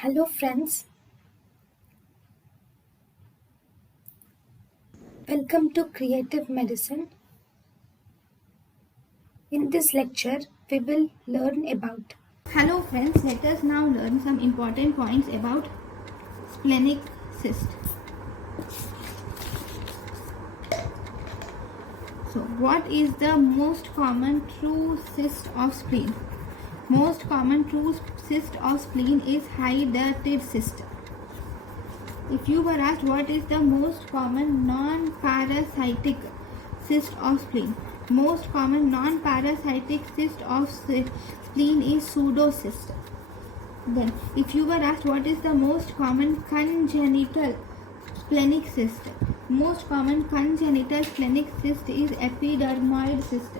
Hello friends, welcome to Creative Medicine. In this lecture, we will learn about. Hello friends, let us now learn some important points about splenic cyst. So what is the most common true cyst of spleen? Most common true cyst of spleen is hydatid cyst. If you were asked what is the most common non-parasitic cyst of spleen, most common non-parasitic cyst of spleen is pseudocyst. Then, if you were asked what is the most common congenital splenic cyst, most common congenital splenic cyst is epidermoid cyst.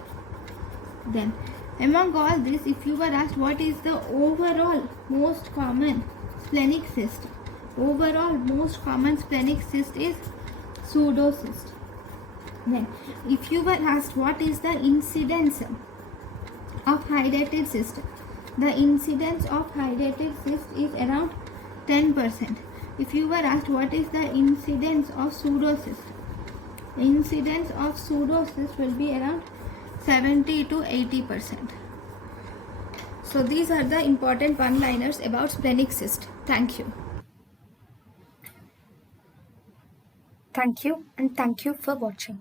Then, among all this, if you were asked what is the overall most common splenic cyst, overall most common splenic cyst is pseudocyst. Then, if you were asked what is the incidence of hydatid cyst, the incidence of hydatid cyst is around 10%. If you were asked what is the incidence of pseudocyst, the incidence of pseudocyst will be around 70 to 80%. So these are the important one-liners about splenic cyst. Thank you. Thank you and thank you for watching.